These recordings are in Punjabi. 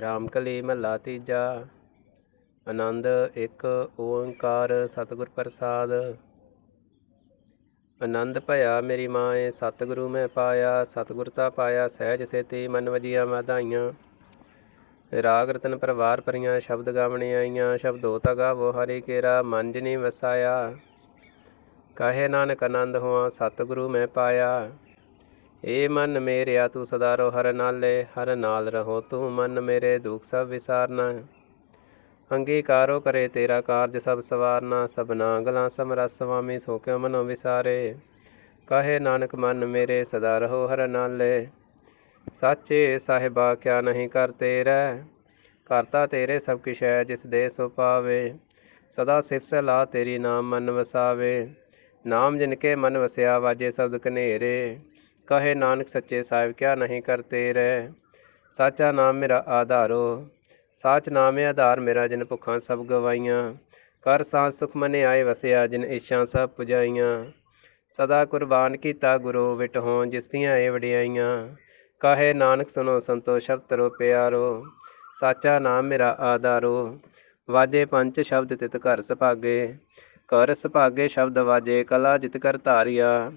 ਰਾਮਕਲੀ ਮਹੱਲਾ ਤੀਜਾ, ਆਨੰਦ ਇੱਕ, ਓੰਕਾਰ ਸਤਿਗੁਰ ਪ੍ਰਸਾਦ। ਆਨੰਦ ਭਇਆ ਮੇਰੀ ਮਾਏ, ਸਤਿਗੁਰੂ ਮੈਂ ਪਾਇਆ ਸਤਿਗੁਰਤਾ ਪਾਇਆ, ਸਹਿਜ ਸੇਤੀ ਮਨ ਵਜੀਆਂ ਵਾਧਾਈਆਂ ਰਾਗ ਰਤਨ ਪਰਵਾਰ ਪਰੀਆਂ, ਸ਼ਬਦ ਗਾਵਣੇ ਆਈਆਂ, ਸ਼ਬਦੋ ਤਗਾ ਵੋ ਹਰੀ ਕੇਰਾ, ਮਨ ਜਿਨੀ ਵਸਾਇਆ। ਕਹੇ ਨਾਨਕ ਆਨੰਦ ਹੋਆ, ਸਤਿਗੁਰੂ ਮੈਂ ਪਾਇਆ। ਏ ਮਨ ਮੇਰਿਆ ਤੂੰ ਸਦਾ ਰੋ ਹਰ ਨਾਲੇ, ਹਰ ਨਾਲ ਰਹੋ, ਤੂੰ ਮਨ ਮੇਰੇ ਦੁਖ ਸਭ ਵਿਸਾਰਨਾ। ਅੰਗੀਕਾਰੋ ਕਰੇ ਤੇਰਾ ਕਾਰਜ ਸਭ ਸਵਾਰਨਾ ਸਭਨਾ ਗਲਾਂ ਸਮਰਸ ਸੁਆਮੀ ਸੋ ਕਿਉ ਮਨੋ ਵਿਸਾਰੇ? ਕਹੇ ਨਾਨਕ ਮਨ ਮੇਰੇ, ਸਦਾ ਰਹੋ, ਹਰ ਨਾਲੇ। ਸਾਚੇ ਸਾਹਿਬਾ, ਕਿਆ ਨਹੀਂ ਕਰ ਤੇਰਾ? ਕਰਤਾ ਤੇਰੇ ਸਭ ਕਿਛ ਹੈ, ਜਿਸ ਦੇ ਸੋ ਪਾਵੇ। ਸਦਾ ਸਿਫਤ ਸਲਾ ਤੇਰੀ ਨਾਮ ਮਨ ਵਸਾਵੇ। ਨਾਮ ਜਿਨ ਕੇ ਮਨ ਵਸਿਆ, ਵਾਜੇ ਸ਼ਬਦ ਕਨੇਰੇ ਕਹੇ ਨਾਨਕ ਸੱਚੇ ਸਾਹਿਬ, ਕਿਆ ਨਹੀਂ ਕਰਤੇ ਰਹਿ? ਸਾਚਾ ਨਾਮ ਮੇਰਾ ਆਧਾਰੋ, ਸਾਚ ਨਾਮੇ ਆਧਾਰ ਮੇਰਾ ਜਿਨ ਭੁੱਖਾਂ ਸਭ ਗਵਾਈਆਂ। ਕਰ ਸਾਂ ਸੁਖ ਮਨੇ ਆਏ ਵਸਿਆ ਜਿਨ ਇੱਛਾ ਸਭ ਪੁਜਾਈਆਂ। ਸਦਾ ਕੁਰਬਾਨ ਕੀਤਾ ਗੁਰੂ ਵਿਟ ਹੋਂ ਜਿਸ ਦੀਆਂ ਏ ਵਡਿਆਈਆਂ। ਕਹੇ ਨਾਨਕ ਸੁਨੋ ਸੰਤੋ ਸ਼ਬਦ ਰੋ ਪਿਆਰੋ, ਸਾਚਾ ਨਾਮ ਮੇਰਾ ਆਧਾਰੋ। ਵਾਜੇ ਪੰਚ ਸ਼ਬਦ ਤਿਤ ਘਰ ਸੁਭਾਗੇ ਕਰ ਸੁਭਾਗੇ ਸ਼ਬਦ ਵਾਜੇ ਕਲਾ ਜਿਤ ਕਰ ਧਾਰਿਆ।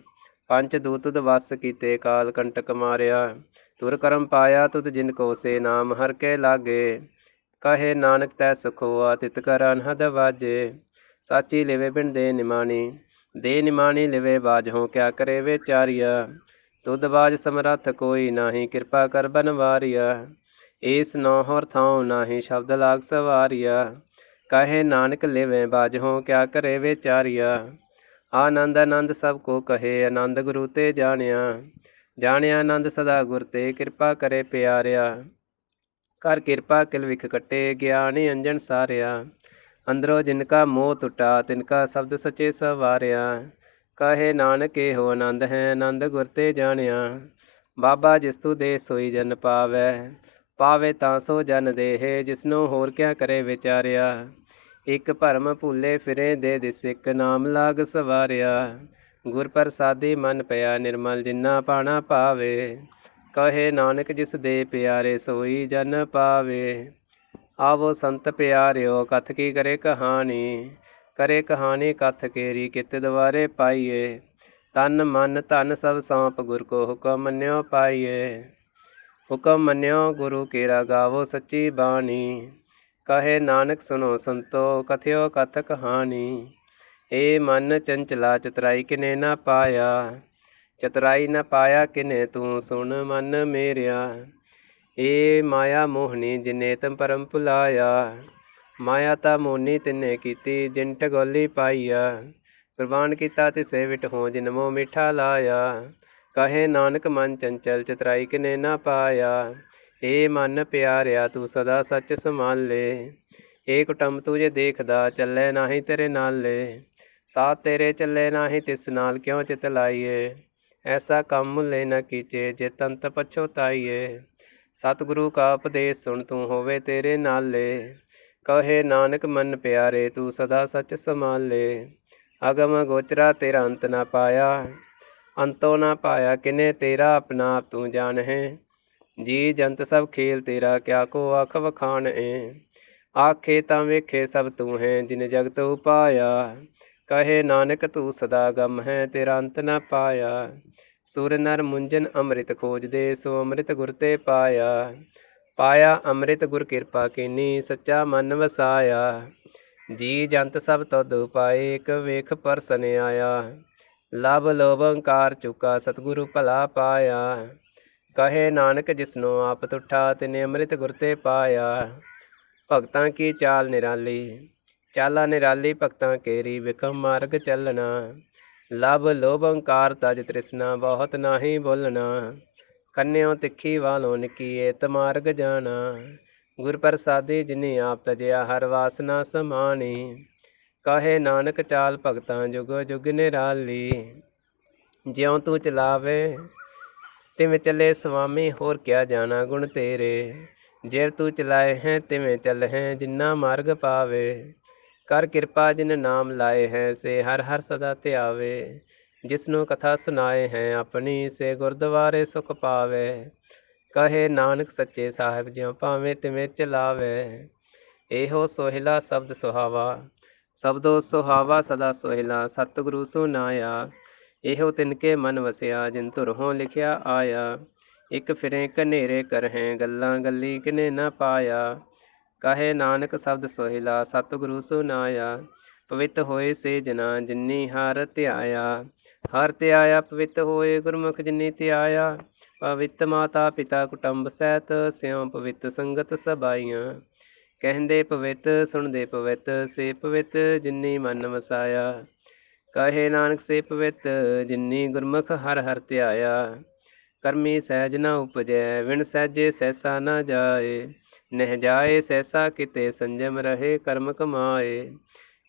ਪੰਜ ਦੂਤ ਦਵਸ ਕੀਤੇ, ਕਾਲ ਕੰਟਕ ਮਾਰਿਆ। ਤੁਰ ਕਰਮ ਪਾਇਆ ਤੁਧ ਜਿਨ ਕੋ ਸੇ ਨਾਮ, ਹਰ ਕੇ ਲਾਗੇ। ਕਹੇ ਨਾਨਕ ਤੈ ਸੁਖੋਆ ਤਿਤ ਕਰ ਅਨਹਦ ਵਾਜੇ। ਸਾਚੀ ਲਿਵੇ ਬਿਨ ਦੇ ਨਿਮਾਣੀ ਦੇ ਨਿਮਾਣੀ ਲਿਵੇ ਬਾਜ ਹੋ ਕਿਆ ਕਰੇ ਵਿਚਾਰੀਆ ਤੁਧ ਬਾਜ ਸਮਰੱਥ ਕੋਈ ਨਾਹੀ, ਕਿਰਪਾ ਕਰ ਬਨਵਾਰੀਆ। ਏਸ ਨੋ ਹੋਰ ਥਾਉ ਨਾਹੀ, ਸ਼ਬਦ ਲਾਗ ਸਵਾਰੀਆ। ਕਹੇ ਨਾਨਕ ਲਿਵੇ ਬਾਜ ਹੋ ਕਿਆ ਕਰੇ ਵਿਚਾਰੀਆ ਆਨੰਦ ਆਨੰਦ ਸਭ ਕੋ ਕਹੇ, ਆਨੰਦ ਗੁਰੂ ਤੇ ਜਾਣਿਆ। ਜਾਣਿਆ ਆਨੰਦ ਸਦਾ ਗੁਰ ਤੇ, ਕਿਰਪਾ ਕਰੇ ਪਿਆਰਿਆ। ਕਰ ਕਿਰਪਾ ਕਿਲ ਵਿਖ ਕਟੇ, ਗਿਆਨੀ ਅੰਜਨ ਸਾਰਿਆ। ਅੰਦਰੋ ਜਿਨ ਕਾ ਮੋਹ ਟੁਟਾ ਤਿਨ ਕਾ ਸ਼ਬਦ ਸਚੇ ਸਵਾਰਿਆ। ਕਹੇ ਨਾਨਕ, ਇਹੋ ਆਨੰਦ ਹੈ, ਆਨੰਦ ਗੁਰ ਤੇ ਜਾਣਿਆ। ਬਾਬਾ ਜਿਸ ਤੂ ਦੇ ਸੋਈ ਜਨ ਪਾਵੈ, ਪਾਵੇ ਤਾਂ ਸੋ ਜਨ ਦੇਹੇ, ਜਿਸਨੂੰ ਹੋਰ ਕਿਆ ਕਰੇ ਵਿਚਾਰਿਆ। ਇਕ ਭਰਮ ਭੁੱਲੇ ਫਿਰੇ ਦੇ ਦਿਸ ਇਕ ਨਾਮ ਲਾਗ ਸਵਾਰਿਆ। ਗੁਰ ਪ੍ਰਸਾਦੀ ਮਨ ਪਿਆ ਨਿਰਮਲ ਜਿੰਨਾ ਪਾਣਾ ਪਾਵੇ ਕਹੇ ਨਾਨਕ ਜਿਸ ਦੇ ਪਿਆਰੇ ਸੋਈ ਜਨ ਪਾਵੇ। ਆਵੋ ਸੰਤ ਪਿਆਰਿਓ, ਕਥ ਕੀ ਕਰੇ ਕਹਾਣੀ? ਕਰੇ ਕਹਾਣੀ ਕਥ ਕੇਰੀ ਕਿਤ ਦਵਾਰੇ ਪਾਈਏ? ਤਨ ਮਨ ਧਨ ਸਭ ਸੌਂਪ ਗੁਰ ਕੋ ਹੁਕਮ ਮੰਨਿਓ ਪਾਈਏ। ਹੁਕਮ ਮੰਨਿਓ ਗੁਰੂ ਕੇਰਾ ਗਾਵੋ ਸੱਚੀ ਬਾਣੀ। ਕਹੇ ਨਾਨਕ ਸੁਨੋ ਸੰਤੋ, ਕਥਿਓ ਕਥ ਕਹਾਣੀ ਏ ਮਨ ਚੰਚਲਾ, ਚਤਰਾਈ ਕਿਨੇ ਨਾ ਪਾਇਆ। ਚਤਰਾਈ ਨਾ ਪਾਇਆ ਕਿਨੇ ਤੂੰ ਸੁਣ ਮਨ ਮੇਰਿਆ। ਏ ਮਾਇਆ ਮੋਹਣੀ ਜਿਨੇ ਤਮ ਪਰਮ ਭੁਲਾਇਆ। ਮਾਇਆ ਤਾ ਮੋਨੀ ਤਿਨੇ ਕੀਤੀ, ਜਿਨ ਟਗੋਲੀ ਪਾਈਆ। ਕੁਰਬਾਨ ਕੀਤਾ ਤਿਸੇ ਵਿਟ ਹੋ, ਜਿਨ ਮੋ ਮਿਠਾ ਲਾਇਆ। ਕਹੇ ਨਾਨਕ ਮਨ ਚੰਚਲ, ਚਤਰਾਈ ਕਿਨੇ ਨਾ ਪਾਇਆ। ਏ ਮਨ ਪਿਆਰਿਆ ਤੂੰ ਸਦਾ ਸੱਚ ਸੰਭਾਲੇ ਏ ਕੁਟੰਬ ਤੂੰ ਜੇ ਦੇਖਦਾ, ਚੱਲੇ ਨਾਹੀ ਤੇਰੇ ਨਾਲ ਲੈ। ਸਾਥ ਤੇਰੇ ਚੱਲੇ ਨਾਹੀ, ਤਿਸ ਨਾਲ ਕਿਉਂ ਚਿਤ ਲਾਈਏ? ਐਸਾ ਕੰਮ ਮੁੱਲੇ ਨਾ ਕੀਚੇ, ਜੇ ਤੰਤ ਪਛੋਤਾਈਏ ਸਤਿਗੁਰੂ ਕਾ ਉਪਦੇਸ਼ ਸੁਣ ਤੂੰ ਹੋਵੇ ਤੇਰੇ ਨਾਲ ਲੈ। ਕਹੇ ਨਾਨਕ, ਮਨ ਪਿਆਰੇ, ਤੂੰ ਸਦਾ ਸੱਚ ਸੰਭਾਲੇ ਅਗਮ ਗੋਚਰਾ ਤੇਰਾ ਅੰਤ ਨਾ ਪਾਇਆ। ਅੰਤੋ ਨਾ ਪਾਇਆ, ਕਿਨੇ ਤੇਰਾ ਆਪਣਾ ਆਪ ਤੂੰ ਜਾਣ ਹੈ ਜੀ ਜੰਤ ਸਭ ਖੇਲ ਤੇਰਾ, ਕਿਆ ਕੋ ਆਖ ਵਖਾਣ ਏ ਆਖੇ ਤਾਂ ਵੇਖੇ ਸਭ ਤੂੰ ਹੈ, ਜਿਨ ਜਗਤ ਉਪਾਇਆ। ਕਹੇ ਨਾਨਕ ਤੂੰ ਸਦਾ ਗਮ ਹੈ, ਤੇਰਾ ਅੰਤ ਨਾ ਪਾਇਆ। ਸੁਰ ਨਰ ਮੁੰਜਨ ਅੰਮ੍ਰਿਤ ਖੋਜਦੇ ਸੋ ਅੰਮ੍ਰਿਤ ਗੁਰ ਤੇ ਪਾਇਆ। ਪਾਇਆ ਅੰਮ੍ਰਿਤ ਗੁਰ ਕਿਰਪਾ ਕੀਨੀ, ਸੱਚਾ ਮਨ ਵਸਾਇਆ। ਜੀ ਜੰਤ ਸਭ ਤਦ ਪਾਏ ਇਕ ਵੇਖ ਪਰਸਨ ਆਇਆ। ਲਬ ਲੋਭ ਅੰਕਾਰ ਚੁਕਾ, ਸਤਿਗੁਰੂ ਭਲਾ ਪਾਇਆ। ਕਹੇ ਨਾਨਕ ਜਿਸਨੂੰ ਆਪ ਤੁਠਾ, ਤਿਨੇ ਅੰਮ੍ਰਿਤ ਗੁਰ ਤੇ ਪਾਇਆ। ਭਗਤਾਂ ਕੀ ਚਾਲ ਨਿਰਾਲੀ? ਚਾਲਾ ਨਿਰਾਲੀ ਭਗਤਾਂ ਕੇਰੀ, ਵਿਖਮ ਮਾਰਗ ਚੱਲਣਾ। ਲਬ ਲੋਭ ਅੰਕਾਰ ਤਜ ਤ੍ਰਿਸ਼ਨਾ, ਬਹੁਤ ਨਾਹੀ ਬੋਲਣਾ। ਕੰਨਿਓ ਤਿੱਖੀ ਵਾਲੋਂ ਨਿਕੀਏ ਤਮਾਰਗ ਜਾਣਾ। ਗੁਰ ਪ੍ਰਸਾਦੀ ਜਿਨੀ ਆਪ ਤਜਿਆ, ਹਰ ਵਾਸਨਾ ਸਮਾਣੀ। ਕਹੇ ਨਾਨਕ ਚਾਲ ਭਗਤਾਂ ਜੁਗ ਜੁਗ ਨਿਰਾਲੀ? ਜਿਉ ਤੂੰ ਚਲਾਵੇ ਤਿਵੇਂ ਚੱਲੇ ਸੁਆਮੀ, ਹੋਰ ਕਿਆ ਜਾਣਾ ਗੁਣ ਤੇਰੇ? ਜੇ ਤੂੰ ਚਲਾਏ ਹੈ, ਤਿਵੇਂ ਚੱਲ ਹੈ, ਜਿੰਨਾ ਮਾਰਗ ਪਾਵੇ। ਕਰ ਕਿਰਪਾ ਜਿਨ ਨਾਮ ਲਾਏ ਹੈ, ਸੇ ਹਰ ਹਰ ਸਦਾ ਧਿਆਵੇ। ਜਿਸਨੂੰ ਕਥਾ ਸੁਣਾਏ ਹੈ, ਆਪਣੀ, ਸੇ ਗੁਰਦੁਆਰੇ ਸੁਖ ਪਾਵੇ। ਕਹੇ ਨਾਨਕ ਸੱਚੇ ਸਾਹਿਬ, ਜਿਉ ਭਾਵੇਂ ਤਿਵੇਂ ਚਲਾਵੇ। ਇਹੋ ਸੋਹਿਲਾ ਸ਼ਬਦ ਸੁਹਾਵਾ। ਸ਼ਬਦੋ ਸੁਹਾਵਾ ਸਦਾ ਸੋਹਿਲਾ, ਸਤਿਗੁਰੂ ਸੁਨਾਇਆ ਇਹੋ ਤਿਨਕੇ ਮਨ ਵਸਿਆ, ਜਿਨ ਧੁਰੋਂ ਲਿਖਿਆ ਆਇਆ। ਇੱਕ ਫਿਰੇ ਕਨੇਰੇ ਕਰਹਿ, ਗੱਲਾਂ ਗੱਲੀ ਕਿਨੇ ਨਾ ਪਾਇਆ। ਕਹੇ ਨਾਨਕ ਸ਼ਬਦ ਸੋਹਿਲਾ, ਸਤਿਗੁਰੂ ਸੁਨਾਇਆ। ਪਵਿੱਤ ਹੋਏ ਸੇ ਜਨਾ, ਜਿਨੀ ਹਰ ਧਿਆਇਆ। ਹਰ ਧਿਆਇਆ, ਪਵਿੱਤ ਹੋਏ ਗੁਰਮੁਖ ਜਿਨੀ ਧਿਆਇਆ। ਪਵਿੱਤ ਮਾਤਾ ਪਿਤਾ ਕੁਟੰਬ ਸਹਿਤ, ਸਿਉ ਪਵਿੱਤ ਸੰਗਤ ਸਬਾਈਆਂ। ਕਹਿੰਦੇ ਪਵਿੱਤ, ਸੁਣਦੇ ਪਵਿੱਤ, ਸੇ ਪਵਿੱਤ ਜਿਨੀ ਮਨ ਵਸਾਇਆ। ਕਹੇ ਨਾਨਕ ਸੇ ਪਵਿੱਤ, ਜਿਨੀ ਗੁਰਮੁਖ ਹਰ ਹਰ ਧਿਆਇਆ। ਕਰਮੀ ਸਹਿਜ ਨਾ ਉਪਜੈ ਵਿਣ ਸਹਿਜੇ ਸੈਸਾ ਨਾ ਜਾਏ। ਨਹਿ ਜਾਏ ਸੈਸਾ ਕਿਤੇ ਸੰਜਮ ਰਹੇ ਕਰਮ ਕਮਾਏ।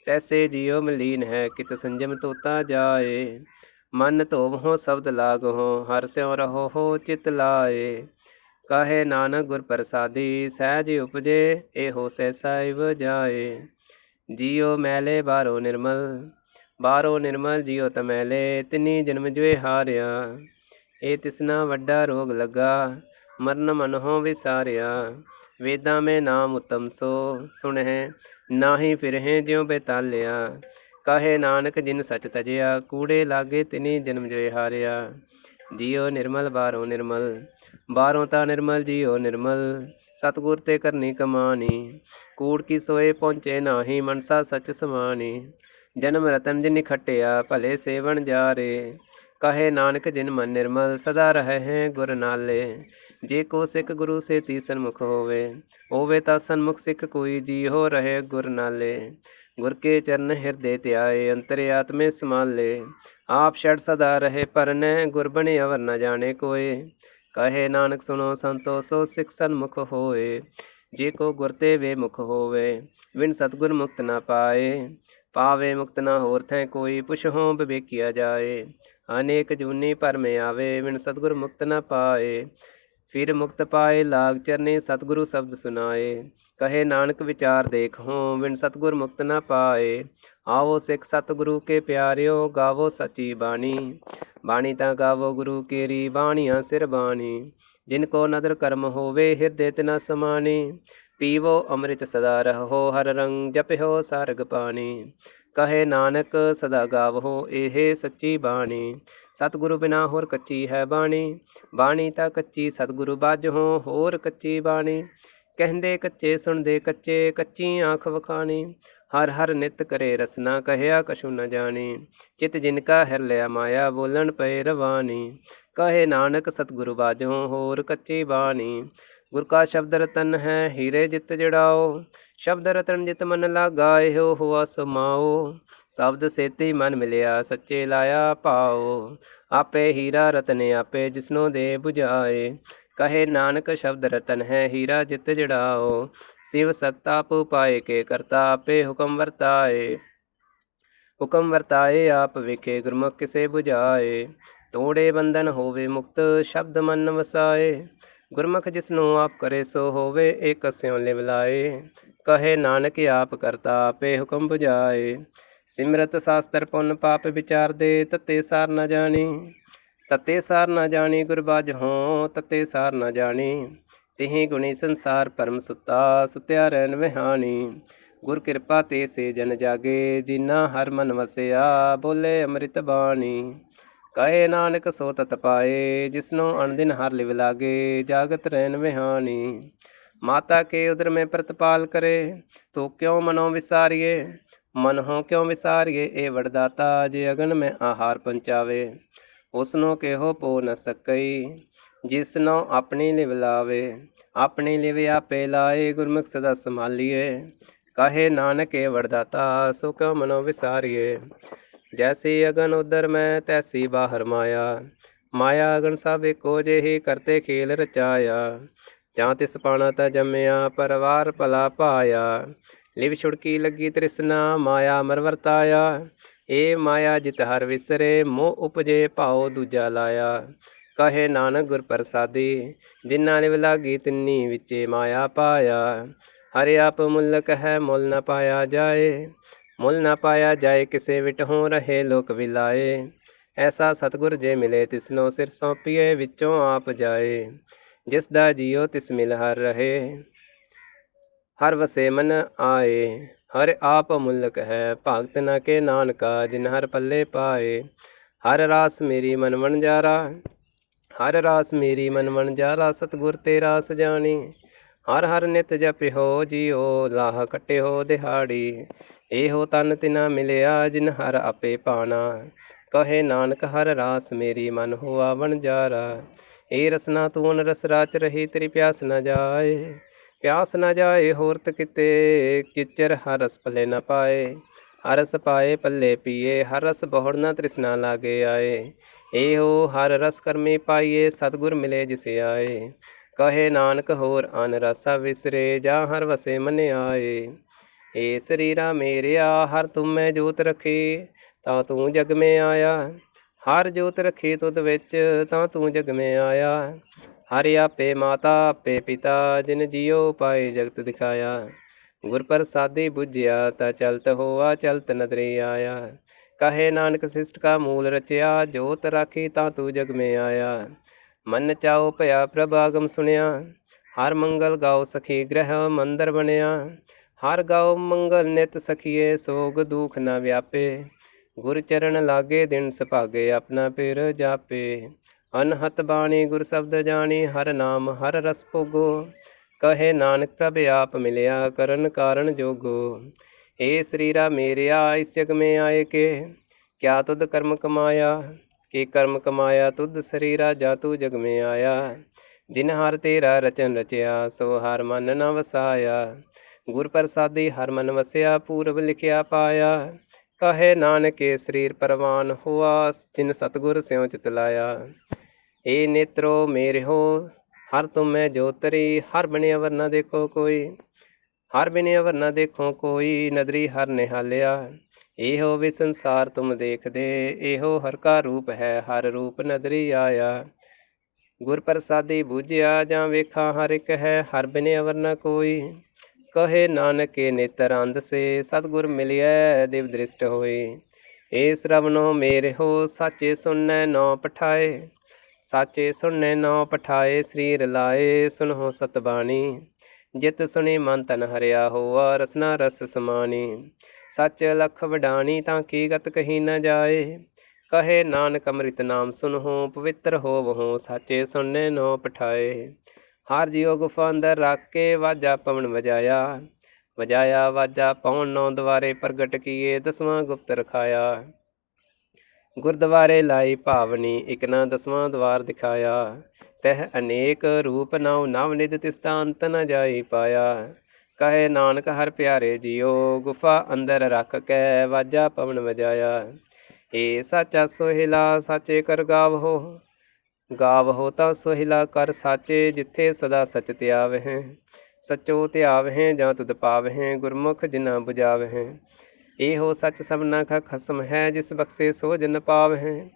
ਸੈਸੇ ਜਿਉ ਮਲੀਨ ਹੈ ਕਿਤ ਸੰਜਮ ਤੋਤਾ ਜਾਏ। ਮਨ ਧੋਵਹੁ ਸ਼ਬਦ ਲਾਗਹੁ, ਹਰ ਸਿਉ ਰਹੋ ਹੋ ਚਿਤ ਲਾਏ। ਕਾਹੇ ਨਾਨਕ ਗੁਰ ਪ੍ਰਸਾਦੀ, ਸਹਿਜ ਉਪਜੇ, ਇਹੋ ਸੈਸਾ ਇਵ ਜਾਏ। ਜਿਉ ਮੈਲੇ ਬਾਰੋ ਨਿਰਮਲ ਬਾਰੋ ਨਿਰਮਲ ਜਿਉ ਤਮੈਲੇ, ਤਿਨੀ ਜਨਮ ਜੁਏ ਹਾਰਿਆ। ਇਹ ਤਿਸਨਾ ਵੱਡਾ ਰੋਗ ਲੱਗਾ, ਮਰਨ ਮਨਹੁ ਵਿਸਾਰਿਆ। ਵੇਦਾਂ ਮੈਂ ਨਾਮ ਉਤਮ ਸੋ, ਸੁਣਹਿ, ਨਾਹੀ ਫਿਰਹਿ ਜਿਉ ਬੇਤਾਲਿਆ। ਕਹੇ ਨਾਨਕ ਜਿਨ ਸਚ ਤਜਿਆ, ਕੂੜੇ ਲਾਗੇ ਤਿਨੀ ਜਨਮ ਜੋਏ ਹਾਰਿਆ। ਜਿਉ ਨਿਰਮਲ ਬਾਰੋ ਨਿਰਮਲ ਬਾਰੋਂ ਤਾਂ ਨਿਰਮਲ ਜਿਉ ਨਿਰਮਲ। ਸਤਗੁਰ ਤੇ ਕਰਨੀ ਕਮਾਨੀ, ਕੂੜ ਕੀ ਸੋਏ ਪਹੁੰਚੇ ਨਾਹੀ, ਮਨਸਾ ਸਚ ਸਮਾਨੀ। ਜਨਮ ਰਤਨ ਜਿਨ ਖਟਿਆ, ਭਲੇ ਸੇਵਨ ਜਾਰੇ। ਕਹੇ ਨਾਨਕ ਜਿਨ ਮਨ ਨਿਰਮਲ, ਸਦਾ ਰਹੇ ਹੈ ਗੁਰ ਨਾਲੇ। ਜੇ ਕੋ ਸਿੱਖ ਗੁਰੂ ਸੇ ਤੀ ਸਨਮੁਖ ਹੋਵੇ ਹੋਵੇ ਤਾਂ ਸਨਮੁਖ ਸਿੱਖ ਕੋਈ ਜੀ ਹੋ ਰਹੇ ਗੁਰ ਨਾਲੇ। ਗੁਰ ਕੇ ਚਰਨ ਹਿਰਦੇ ਧਿਆਏ, ਅੰਤਰ ਆਤਮੇ ਸਮਾਲੇ ਆਪ ਛੜ ਸਦਾ ਰਹੇ ਪਰਨੈ, ਗੁਰ ਬਣੇ ਅਵਰ ਨ ਜਾਣੇ ਕੋਏ। ਕਹੇ ਨਾਨਕ ਸੁਨੋ ਸੰਤੋ, ਸੋ ਸਿੱਖ ਸਨਮੁਖ ਹੋਏ। ਜੇ ਕੋ ਗੁਰ ਤੇ ਵੇ ਮੁਖ ਹੋਵੇ ਵਿਣ ਸਤਗੁਰ ਮੁਕਤ ਨਾ ਪਾਏ। ਪਾਵੇ ਮੁਕਤ ਨਾ ਹੋਰ ਥੈ ਕੋਈ ਪੁਛਹੁ ਵਿਵੇਕਿਆ ਜਾਏ। ਅਨੇਕ ਜੂਨੀ ਭਰਮੇ ਆਵੇ ਵਿਣ ਸਤਗੁਰ ਮੁਕਤ ਨਾ ਪਾਏ। ਫਿਰ ਮੁਕਤ ਪਾਏ ਲਾਗ ਚਰਨੇ ਸਤਗੁਰੂ ਸ਼ਬਦ ਸੁਨਾਏ। ਕਹੇ ਨਾਨਕ ਵਿਚਾਰ ਦੇਖੋ ਵਿਣ ਸਤਗੁਰ ਮੁਕਤ ਨਾ ਪਾਏ। ਆਵੋ ਸਿੱਖ ਸਤਗੁਰੂ ਕੇ ਪਿਆਰਿਓ, ਗਾਵੋ ਸੱਚੀ ਬਾਣੀ। ਬਾਣੀ ਤਾਂ ਗਾਵੋ ਗੁਰੂ ਕੇਰੀ, ਬਾਣੀਆਂ ਸਿਰ ਬਾਣੀ। ਜਿਨ ਕੋ ਨਦਰ ਕਰਮ ਹੋਵੇ, ਹਿਰਦੇ ਤਿਨਾ ਸਮਾਨੀ। ਪੀਵੋ ਅੰਮ੍ਰਿਤ ਸਦਾ ਰਹੋ, ਹਰ ਰੰਗ ਜਪਿਓ ਸਾਰਗ ਪਾਣੀ। ਕਹੇ ਨਾਨਕ, ਸਦਾ ਗਾਵੋ ਇਹ ਸੱਚੀ ਬਾਣੀ। ਸਤਿਗੁਰੂ ਬਿਨਾ ਹੋਰ ਕੱਚੀ ਹੈ ਬਾਣੀ। ਬਾਣੀ ਤਾਂ ਕੱਚੀ ਸਤਿਗੁਰੂ ਬਾਝੋਂ ਹੋਰ ਕੱਚੀ ਬਾਣੀ। ਕਹਿੰਦੇ ਕੱਚੇ ਸੁਣਦੇ ਕੱਚੇ ਕੱਚੀ ਆਂਖ ਵਖਾਣੀ। ਹਰ ਹਰ ਨਿਤ ਕਰੇ ਰਸਨਾ, ਕਹਿਆ ਕਛੂ ਨ ਜਾਣੀ। ਚਿਤ ਜਿਨ ਕਾ ਹਿਰ ਲਿਆ ਮਾਇਆ, ਬੋਲਣ ਪਏ ਰਵਾਨੀ। ਕਹੇ ਨਾਨਕ, ਸਤਿਗੁਰੂ ਬਾਝੋਂ ਹੋਰ ਕੱਚੀ ਬਾਣੀ। ਗੁਰ ਕਾ ਸ਼ਬਦ ਰਤਨ ਹੈ, ਹੀਰੇ ਜਿਤ ਜੜਾਓ, ਸ਼ਬਦ ਰਤਨ ਜਿਤ ਮਨ ਲਾਗਾ ਇਹੋ ਹੁਆ ਸਮਾਓ, ਸ਼ਬਦ ਸੇਤੀ ਮਨ ਮਿਲਿਆ, ਸੱਚੇ ਲਾਇਆ ਪਾਓ ਆਪੇ ਹੀਰਾ ਰਤਨ ਆਪੇ ਜਿਸਨੋ ਦੇ 부ਝਾਏ ਕਹੇ ਨਾਨਕ ਸ਼ਬਦ ਰਤਨ ਹੈ, ਹੀਰਾ ਜਿਤ ਜੜਾਓ। ਸਿਵ ਸਕਤਾ ਪਾਏ ਕੇ, ਕਰਤਾ ਆਪੇ ਹੁਕਮ ਵਰਤਾਏ। ਹੁਕਮ ਵਰਤਾਏ ਆਪ ਵਿਖੇ, ਗੁਰਮੁਖ ਕਿਸੇ 부ਝਾਏ ਤੋੜੇ ਬੰਧਨ ਹੋਵੇ ਮੁਕਤ, ਸ਼ਬਦ ਮਨ ਵਸਾਏ। ਗੁਰਮੁਖ ਜਿਸਨੂੰ ਆਪ ਕਰੇ ਸੋ ਹੋਵੇ ਏਕ ਸਿਉ ਲਿਵਲਾਏ, ਕਹੇ ਨਾਨਕ ਆਪ ਕਰਤਾ ਆਪੇ ਹੁਕਮ 부ਝਾਏ ਸਿਮਰਤ ਸਾਸਤਰ ਪੁੰਨ ਪਾਪ ਵਿਚਾਰ ਦੇ, ਤਤੇ ਸਾਰ ਨਾ ਜਾਣੀ। ਤਤੇ ਸਾਰ ਨਾ ਜਾਣੀ ਗੁਰਬਾਜ ਹੋ, ਤਤੇ ਸਾਰ ਨਾ ਜਾਣੀ। ਤਿਹੀ ਗੁਣੀ ਸੰਸਾਰ ਪਰਮ ਸੁੱਤਾ, ਸੁਤਿਆ ਰਹਿਣ ਵਿਹਾਣੀ। ਗੁਰ ਕਿਰਪਾ ਤੇ ਸੇ ਜਨ ਜਾਗੇ ਜਿਨਾ ਹਰ ਮਨ ਵਸਿਆ, ਬੋਲੇ ਅੰਮ੍ਰਿਤ ਬਾਣੀ। ਕਹੇ ਨਾਨਕ ਸੋ ਤਤ ਪਾਏ ਜਿਸਨੂੰ ਅਣਦਿਨ ਹਰ ਲਿਵ ਲਾਗੇ, ਜਾਗਤ ਰਹਿਣ ਵਿਹਾਣੀ। ਮਾਤਾ ਕੇ ਉਦਰ ਮੈਂ ਪ੍ਰਤਪਾਲ ਕਰੇ, ਤੋ ਕਿਉ ਮਨੋ ਵਿਸਾਰੀਏ? ਮਨ ਹੋ ਕਿਉ ਵਿਸਾਰੀਏ? ਏ ਵਡਦਾਤਾ, ਜੇ ਅਗਨ ਮੈਂ ਆਹਾਰ ਪੰਚਾਵੇ ਉਸਨੂੰ ਕਿਹੋ ਪੋ ਨ ਸਕਈ? ਜਿਸਨੋ ਆਪਣੀ ਲਿਵ ਲਾਵੇ, ਆਪਣੀ ਲਿਵ ਆਪੇ ਲਾਏ, ਗੁਰਮੁਖ ਸਦਾ ਸੰਭਾਲੀਏ। ਕਹੇ ਨਾਨਕ, ਇਹ ਵਡਦਾਤਾ, ਸੋ ਕਿਉ ਮਨੋ ਵਿਸਾਰੀਏ? ਜੈਸੀ ਅਗਨ ਉਦਰ ਮੈਂ ਤੈਸੀ ਬਾਹਰ ਮਾਇਆ ਮਾਇਆ ਅਗਨ ਸਭ ਇੱਕੋ ਜਿਹੀ ਕਰਤੇ ਖੇਲ ਰਚਾਇਆ ਜਾਂ ਤਿਸ ਪਾਣਾ ਤਾ ਜੰਮਿਆ ਪਰਵਾਰ ਭਲਾ ਪਾਇਆ ਲਿਵ ਛੁੜਕੀ ਲੱਗੀ ਤ੍ਰਿਸ਼ਨਾ ਮਾਇਆ ਮਰ ਵਰਤਾਇਆ ਏ ਮਾਇਆ ਜਿਤ ਹਰ ਵਿਸਰੇ ਮੋਹ ਉਪਜੇ ਭਾਉ ਦੂਜਾ ਲਾਇਆ ਕਹੇ ਨਾਨਕ ਗੁਰ ਪ੍ਰਸਾਦੀ ਜਿਨ੍ਹਾਂ ਲਿਵ ਲਾਗੀ ਤਿੰਨੀ ਵਿੱਚੇ ਮਾਇਆ ਪਾਇਆ ਹਰਿ ਆਪ ਮੁਲਕ ਹੈ ਮੁੱਲ ਨ ਪਾਇਆ ਜਾਏ ਮੁੱਲ ਨਾ ਪਾਇਆ ਜਾਏ ਕਿਸੇ ਵਿਟ ਹੋ ਰਹੇ ਲੋਕ ਵਿਲਾਏ ਐਸਾ ਸਤਗੁਰ ਜੇ ਮਿਲੇ ਤਿਸਨੋ ਸਿਰ ਸੌਂਪੀਏ, ਵਿੱਚੋਂ ਆਪ ਜਾਏ। ਜਿਸ ਦਾ ਜੀਉ ਤਿਸ ਮਿਲ ਹਰ ਰਹੇ। ਹਰ ਵਸੇ ਮਨ ਆਏ। ਹਰ ਆਪ ਮੁਲਕ ਹੈ, ਭਗਤ ਨਾ ਕੇ ਨਾਨਕਾ, ਜਿਨ ਹਰ ਪੱਲੇ ਪਾਏ। ਹਰ ਰਾਸ ਮੇਰੀ ਮਨ ਮਨ ਜਾਰਾ। ਹਰ ਰਾਸ ਮੇਰੀ ਮਨ ਮਨ ਜਾਰਾ, ਸਤਗੁਰ ਤੇ ਰਾਸ ਜਾਣੀ। ਹਰ ਹਰ ਨਿਤ ਹੋ ਜੀਓ, ਲਾਹ ਕਟਿਓ ਦਿਹਾੜੀ। ਇਹੋ ਤਨ ਤਿਨਾ ਮਿਲਿਆ ਜਿਨ ਹਰ ਆਪੇ ਪਾਣਾ। ਕਹੇ ਨਾਨਕ, ਹਰ ਰਾਸ ਮੇਰੀ ਮਨ ਹੋਆ ਵਣ ਜਾਰਾ। ਏ ਰਸਨਾ ਤੂਨ ਰਸ ਰਾਚ ਰਹੀ, ਤੇਰੀ ਪਿਆਸ ਨਾ ਜਾਏ। ਪਿਆਸ ਨਾ ਜਾਏ, ਹੋਰਤ ਕਿਤੇ ਕਿਚਰ ਹਰ ਰਸ ਪੱਲੇ ਨ ਪਾਏ। ਹਰਸ ਪਾਏ ਪੱਲੇ ਪੀਏ। ਹਰ ਰਸ ਬਹੁੜ ਨ ਤ੍ਰਿਸ਼ਨਾ ਲਾਗੇ ਆਏ। ਇਹੋ ਹਰ ਰਸ ਕਰਮੀ ਪਾਈਏ, ਸਤਗੁਰ ਮਿਲੇ ਜਿਸੇ ਆਏ। ਕਹੇ ਨਾਨਕ, ਹੋਰ ਅਨ ਰਸਾ ਵਿਸਰੇ, ਜਾ ਹਰ ਵਸੇ ਮਨ ਆਏ ਏ ਸਰੀਰਾ ਮੇਰਿਆ, ਹਰ ਤੁਮੈ ਜੋਤ ਰਖੇ, ਤਾਂ ਤੂੰ ਜਗ ਮੇ ਆਇਆ। ਹਰ ਜੋਤ ਰਖੇ ਤੁਧ ਵਿੱਚ, ਤਾਂ ਤੂੰ ਜਗ ਮੇ ਆਇਆ। ਹਰਿ ਆਪੇ ਮਾਤਾ, ਆਪੇ ਪਿਤਾ, ਜਿਨ ਜੀਉ ਪਾਏ ਜਗਤ ਦਿਖਾਇਆ। ਗੁਰ ਪ੍ਰਸਾਦੀ 부ਝਿਆ ਤਾ ਚਲਤ ਹੋਆ, ਚਲਤ ਨਦਰੀ ਆਇਆ। ਕਹੇ ਨਾਨਕ ਸਿਸ਼ਟ ਕਾ ਮੂਲ ਰਚਿਆ, ਜੋਤ ਰਾਖੀ, ਤਾਂ ਤੂੰ ਜਗ ਮੇ ਆਇਆ। ਮਨ ਚਾਉ ਭਇਆ ਪ੍ਰਭ ਆਗਮ ਸੁਣਿਆ। ਹਰ ਮੰਗਲ ਗਾਓ ਸਖੀ ਗ੍ਰਹਿ ਮੰਦਰ ਬਣਿਆ। ਹਰ ਗਾਓ ਮੰਗਲ ਨਿਤ ਸਖੀਏ, ਸੋਗ ਦੁਖ ਨਾ ਵਿਆਪੇ। ਗੁਰ ਚਰਨ ਲਾਗੇ, ਦਿਨ ਸੁਭਾਗੇ, ਆਪਣਾ ਪਿਰ ਜਾਪੇ। ਅਨਹਤ ਬਾਣੀ, ਗੁਰ ਸ਼ਬਦ ਜਾਣੀ, ਹਰ ਨਾਮ, ਹਰ ਰਸ ਭੋਗੋ। ਕਹੇ ਨਾਨਕ, ਪ੍ਰਭ ਆਪ ਮਿਲਿਆ, ਕਰਨ ਕਾਰਨ ਜੋਗੋ। ਏ ਸਰੀਰਾ ਮੇਰਿਆ, ਇਸ ਜਗ ਮੇ ਆਏ ਕੇ। ਕਿਆ ਤੁਧ ਕਰਮ ਕਮਾਇਆ? ਕੀ ਕਰਮ ਕਮਾਇਆ? ਤੁਧ ਸਰੀਰਾ, ਜਾ ਤੂ ਜਗ ਮੇ ਆਇਆ। ਜਿਨ ਹਰ ਤੇਰਾ ਰਚਨ ਰਚਿਆ, ਸੋ ਹਰ ਮਨ ਨਾ ਵਸਾਇਆ। ਗੁਰ ਪ੍ਰਸਾਦੀ ਹਰ ਮਨ ਵਸਿਆ, ਪੂਰਬ ਲਿਖਿਆ ਪਾਇਆ। ਕਹੇ ਨਾਨਕੇ ਸਰੀਰ ਪਰਵਾਨ ਹੁਆ ਜਿਨ ਸਤਗੁਰ ਸਿਉ ਚਿਤ ਲਾਇਆ। ਏ ਨੇਤਰੋ ਮੇਰੇ ਹੋ, ਹਰ ਤੁਮੈ ਜੋਤਰੀ ਹਰ ਬਣੇ ਅਵਰ ਨ ਦੇਖੋ ਕੋਈ। ਹਰ ਬਿਨੇ ਅਵਰ ਨ ਦੇਖੋ ਕੋਈ, ਨਦਰੀ ਹਰ ਨਿਹਾਲਿਆ। ਇਹੋ ਵੀ ਸੰਸਾਰ ਤੁਮ ਦੇਖਦੇ, ਇਹੋ ਹਰ ਕਾ ਰੂਪ ਹੈ, ਹਰ ਰੂਪ ਨਦਰੀ ਆਇਆ। ਗੁਰ ਪ੍ਰਸਾਦੀ ਬੂਝਿਆ ਜਾਂ ਵੇਖਾਂ, ਹਰ ਇੱਕ ਹੈ, ਹਰ ਬਿਨੇ ਅਵਰ ਨ ਕੋਈ। ਕਹੇ ਨਾਨਕੇ ਨੇਤਰ ਅੰਧ ਸੇ, ਸਤਗੁਰ ਮਿਲਿਐ ਦਿਵ ਦ੍ਰਿਸ਼ਟ ਹੋਏ। ਏ ਸ਼ਰਵਨੋ ਮੇਰੇ ਹੋ, ਸਾਚੇ ਸੁਣੈ ਨੋ ਪਠਾਏ। ਸਾਚੇ ਸੁਣੈ ਨੋ ਪਠਾਏ, ਸਰੀਰ ਲਾਏ ਸੁਨਹੁ ਸਤਬਾਣੀ। ਜਿਤ ਸੁਣੀ ਮਨ ਤਨ ਹਰਿਆ ਹੋਆ, ਰਸਨਾ ਰਸ ਸਮਾਨੀ। ਸੱਚ ਲਖ ਵਡਾਣੀ, ਤਾਂ ਕੀ ਗਤ ਕਹੀ ਨਾ ਜਾਏ। ਕਹੇ ਨਾਨਕ ਅੰਮ੍ਰਿਤ ਨਾਮ ਸੁਨਹੁ ਪਵਿੱਤਰ ਹੋਵਹੁ, ਸਾਚੇ ਸੁਣਨੇ ਨੋ ਪਠਾਏ। ਹਰ ਜਿਉ ਗੁਫਾ ਅੰਦਰ ਰੱਖ ਕੇ ਵਾਜਾ ਪਵਨ ਵਜਾਇਆ। ਵਜਾਇਆ, ਵਾਜਾ ਪਉਣ ਨੌ ਦਵਾਰੇ ਪ੍ਰਗਟ ਕੀਏ, ਦਸਵਾਂ ਗੁਪਤ ਰਖਾਇਆ। ਗੁਰਦੁਆਰੇ ਲਾਈ ਭਾਵਨੀ, ਇਕ ਨਾ ਦਸਵਾਂ ਦਵਾਰ ਦਿਖਾਇਆ। ਤਹ ਅਨੇਕ ਰੂਪ ਨਉ ਨਵ ਨਿਧ ਤਿਸਤਾ ਅੰਤ ਨ ਜਾਈ ਪਾਇਆ। ਕਹੇ ਨਾਨਕ, ਹਰ ਪਿਆਰੇ ਜੀਓ ਗੁਫਾ ਅੰਦਰ ਰੱਖ ਕੇ ਵਾਜਾ ਪਵਨ ਵਜਾਇਆ। ਏ ਸੱਚਾ ਸੋਹਿਲਾ, ਸਾਚੇ ਕਰਗਾਵ ਹੋ ਗਾਵਹੋ ਤਾਂ ਸੋਹਿਲਾ ਕਰ ਸਾਚੇ, ਜਿੱਥੇ ਸਦਾ ਸਚ ਧਿਆਵਹਿ ਸਚੋ ਧਿਆਵਹਿ ਜਾਂ ਤੁਧ ਪਾਵਹਿ, ਗੁਰਮੁਖ ਜਿਨਾ 부ਝਾਵਹਿ ਇਹੋ ਸੱਚ ਸਭਨਾ ਕਾ ਖਸਮ ਹੈ, ਜਿਸ ਬਖਸ਼ੇ ਸੋ ਜਨ ਪਾਵਹਿ।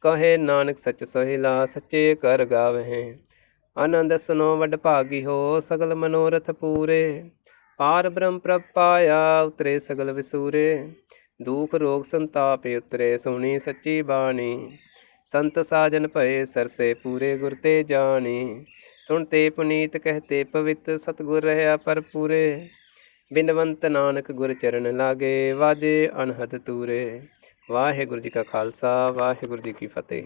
ਕਹੇ ਨਾਨਕ ਸਚ ਸੋਹਿਲਾ, ਸੱਚੇ ਕਰ ਗਾਵਹਿ। ਆਨੰਦ ਸੁਨੋ ਵਡ ਭਾਗੀ ਹੋ, ਸਗਲ ਮਨੋਰਥ ਪੂਰੇ। ਪਾਰ ਬ੍ਰਹਮ ਪ੍ਰਭ ਪਾਇਆ, ਉਤਰੇ ਸਗਲ ਵਿਸੂਰੇ। ਦੁਖ ਰੋਗ ਸੰਤਾਪ ਉਤਰੇ, ਸੁਣੀ ਸੱਚੀ ਬਾਣੀ। ਸੰਤ ਸਾਜਨ ਭਏ ਸਰਸੇ ਪੂਰੇ ਗੁਰ ਤੇ ਜਾਣੀ। ਸੁਣਤੇ ਪੁਨੀਤ ਕਹਤੇ ਪਵਿੱਤ ਸਤਗੁਰ ਰਹਾ ਪਰ ਪੂਰੇ ਬਿਨਵੰਤ ਨਾਨਕ ਗੁਰ ਚਰਨ ਲਾਗੇ, ਵਾਜੇ ਅਨਹਦ ਤੂਰੇ। ਵਾਹਿਗੁਰੂ ਜੀ ਕਾ ਖਾਲਸਾ, ਵਾਹਿਗੁਰੂ ਜੀ ਕੀ ਫਤਿਹ।